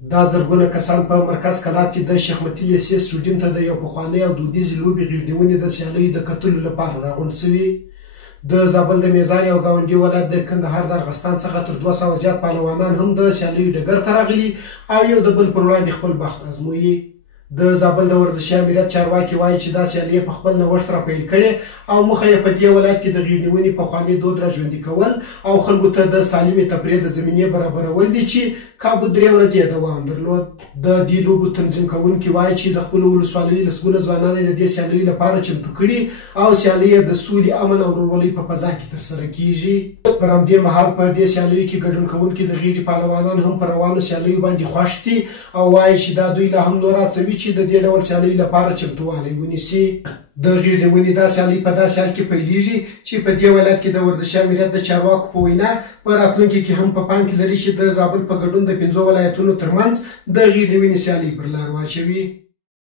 دا زرګونه کسان په مرکز کلات کې د شیخ متي لیسې سټوډیم ته د یو پخوانۍ او دودیزې لوبې غیږنیونې د سیالیو د کتلو لپاره راغونډ سوي. د زابل د میزان او ګاونډي ولایت د کندهار د ارغستان څخه تر 200 زیات پهلوانان هم د سیالیو ډګر ته راغلي او یو د بل پر وړاندې خپل بخت ازمويي. د زابل د ورزشي امریت چارواکي وایي چې دا سیالي په خپل نوښت راپیل کړې او موخه یې په دې ولایت کې د غیږنیونې پخواني دود راژوندي کول او خلکو ته د سالمې تفریح د زمینې برابرول دي چې کابو 3 ورځې دوام درلود. د دې لوبو تنظیم کوونکي وایي چې د خپلو ولسوالیو لسګونه ځوانان د دې سیالیو لپاره چمتو کړي او سیالي د سولې، امن او ورورولۍ په فضا کې ترسره کیږي. پر همدې مهال په دې سیالیو کې ګډون کوونکي د غیږې پهلوانان هم په روانو سیالیو باندې خوښ دي او وایي چې دا دوی لا هم نور هڅوي چې د دې ډول سیالیو لپاره چمتووالی ونیسي. د غیږنیونې دا سیالۍ په داسې حال کې پیلیږي چې په دې ولایت کې د ورزشي امریت د چارواکو په وینا په راتلونکي کې هم په پام کې لري چې د زابل په ګډون د 5 ولایتونو ترمنځ د غیږنیونې سیالۍ پر لار واچوي.